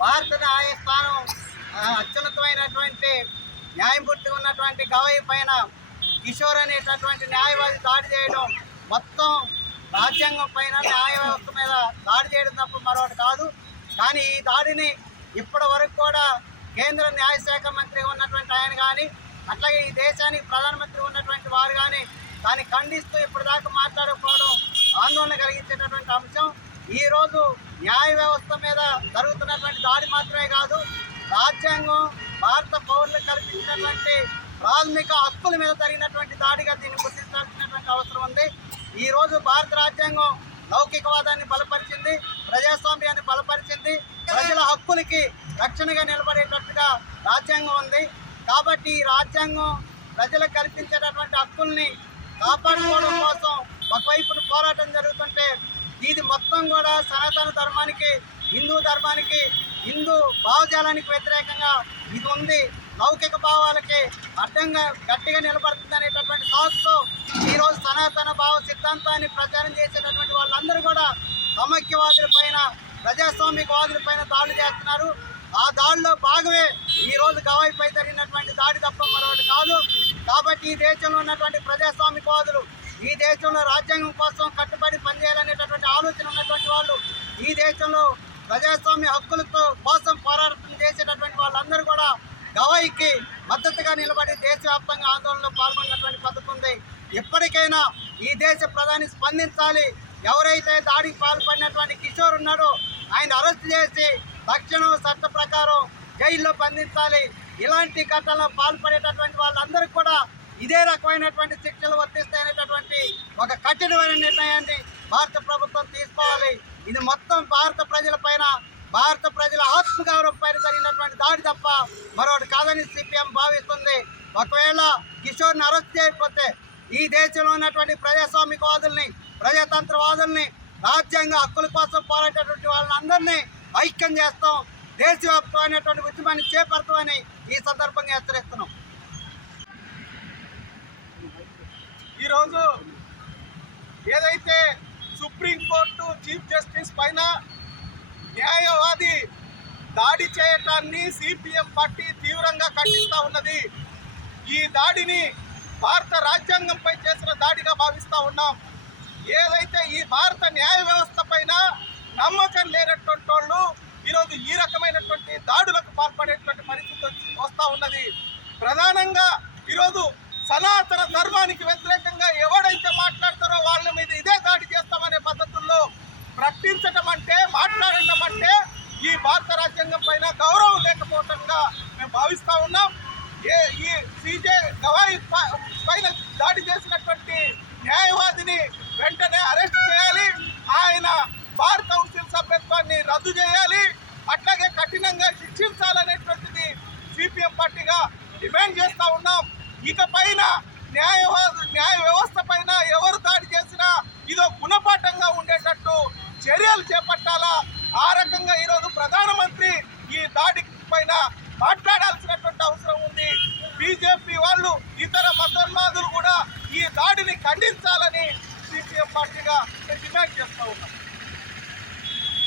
భారత ఆయస్థానం అత్యున్నతమైనటువంటి న్యాయమూర్తి ఉన్నటువంటి గవై పైన కిషోర్ అనేటటువంటి న్యాయవాది దాడి చేయడం మొత్తం రాజ్యాంగం పైన న్యాయ వ్యవస్థ మీద దాడి చేయడం తప్ప మరొకటి కాదు. కానీ ఈ దాడిని ఇప్పటి వరకు కూడా కేంద్ర న్యాయశాఖ మంత్రి ఉన్నటువంటి ఆయన కానీ అట్లాగే ఈ దేశానికి ప్రధానమంత్రి ఉన్నటువంటి వారు కానీ దాన్ని ఖండిస్తూ ఇప్పటిదాకా మాట్లాడకపోవడం ఆందోళన కలిగించేటటువంటి అంశం. ఈరోజు న్యాయ వ్యవస్థ మీద జరుగుతున్నటువంటి దాడి మాత్రమే కాదు రాజ్యాంగం భారత పౌరులకు కల్పించినటువంటి ప్రాథమిక హక్కుల మీద జరిగినటువంటి దాడిగా దీన్ని గుర్తించాల్సినటువంటి అవసరం ఉంది. ఈరోజు భారత రాజ్యాంగం లౌకికవాదాన్ని బలపరిచింది ప్రజాస్వామ్యాన్ని బలపరిచింది ప్రజల హక్కులకి రక్షణగా నిలబడేటట్టుగా రాజ్యాంగం ఉంది. కాబట్టి ఈ రాజ్యాంగం ప్రజలకు కల్పించేటటువంటి హక్కుల్ని కాపాడుకోవడం కోసం ఒకవైపున పోరాటం జరుగుతుంటే ఇది మొత్తం కూడా సనాతన ధర్మానికి హిందూ ధర్మానికి హిందూ భావజాలానికి వ్యతిరేకంగా ఇది ఉంది. లౌకిక భావాలకి అడ్డంగా గట్టిగా నిలబడుతుంది అనేటటువంటి థాట్తో ఈరోజు సనాతన భావ సిద్ధాంతాన్ని ప్రచారం చేసేటటువంటి వాళ్ళందరూ కూడా సమైక్యవాదుల పైన ప్రజాస్వామికవాదుల పైన దాడులు చేస్తున్నారు. ఆ దాడిలో భాగమే ఈ రోజు గవాయిపై జరిగినటువంటి దాడి తప్ప మరొకటి కాదు. కాబట్టి ఈ దేశంలో ఉన్నటువంటి ప్రజాస్వామికవాదులు ఈ దేశంలో రాజ్యాంగం కోసం కట్టుబడి పనిచేయాలనేటటువంటి ఆలోచన ఉన్నటువంటి వాళ్ళు ఈ దేశంలో ప్రజాస్వామ్య హక్కులతో కోసం పోరాటం చేసేటటువంటి వాళ్ళందరూ కూడా గవాయికి మద్దతుగా నిలబడి దేశవ్యాప్తంగా ఆందోళనలో పాల్గొన్నటువంటి పద్ధతి ఉంది. ఎప్పటికైనా ఈ దేశ ప్రధాని స్పందించాలి. ఎవరైతే దాడికి పాల్పడినటువంటి కిషోర్ ఉన్నాడో ఆయన అరెస్ట్ చేసి తక్షణం చట్ట ప్రకారం జైల్లో బంధించాలి. ఇలాంటి ఘటనలో పాల్పడేటటువంటి వాళ్ళందరికీ కూడా ఇదే రకమైనటువంటి శిక్షలు వర్తిస్తాయనేటటువంటి ఒక కఠినమైన నిర్ణయాన్ని భారత ప్రభుత్వం తీసుకోవాలి. ఇది మొత్తం భారత ప్రజల పైన భారత ప్రజల ఆత్మగౌరవం పైన జరిగినటువంటి దాడి తప్ప మరొకటి కాదని సిపిఎం భావిస్తుంది. ఒకవేళ కిషోర్ని అరెస్ట్ చేయకపోతే ఈ దేశంలో ఉన్నటువంటి ప్రజాస్వామికవాదుల్ని ప్రజాతంత్రవాదుల్ని రాజ్యాంగ హక్కుల కోసం పోరాటేటువంటి వాళ్ళని అందరినీ ఐక్యం చేస్తాం. దేశవ్యాప్తమైనటువంటి ఉద్యమాన్ని చేపడతామని ఈ సందర్భంగా హెచ్చరిస్తున్నాం. ఈరోజు ఏదైతే సుప్రీంకోర్టు చీఫ్ జస్టిస్ పైన న్యాయవాది దాడి చేయటాన్ని సిపిఎం పార్టీ తీవ్రంగా ఖండిస్తూ ఉన్నది. ఈ దాడిని భారత రాజ్యాంగంపై చేసిన దాడిగా భావిస్తూ ఉన్నాం. ఏదైతే ఈ భారత న్యాయ వ్యవస్థ పైన నమ్మకం లేనటువంటి వాళ్ళు ఈరోజు ఈ రకమైనటువంటి దాడులకు పాల్పడేటువంటి పరిస్థితి వస్తూ ఉన్నది. ప్రధానంగా ఈరోజు సనాతన ధర్మానికి వ్యతిరేకంగా ఎవడైతే మాట్లాడతారో వాళ్ళ మీద ఇదే దాడి చేస్తామనే పద్ధతుల్లో ప్రకటించటం అంటే మాట్లాడటం అంటే ఈ భారత రాజ్యాంగం పైన గౌరవం లేకపోవటంగా మేము భావిస్తా ఉన్నాం. ఏ ఈ సీజే గవాయి పైన దాడి చేసినటువంటి న్యాయవాదిని వెంటనే అరెస్ట్ చేయాలి. ఆయన బార్ కౌన్సిల్ సభ్యత్వాన్ని రద్దు చేయాలి. అట్లాగే కఠినంగా శిక్షించాలనేటువంటిది సిపిఎం పార్టీగా డిమాండ్ చేస్తూ ఉన్నాం. ఇక పైన న్యాయవాద న్యాయ వ్యవస్థ పైన ఎవరు దాడి చేసినా ఇదో గుణపాఠంగా ఉండేటట్టు చర్యలు చేపట్టాలా? ఆ రకంగా ఈరోజు ప్రధానమంత్రి ఈ దాడి పైన మాట్లాడాల్సినటువంటి అవసరం ఉంది. బీజేపీ వాళ్ళు ఇతర మతోన్మాదులు కూడా ఈ దాడిని ఖండించాలని సిపిఎం పార్టీగా డిమాండ్ చేస్తూ ఉన్నాం.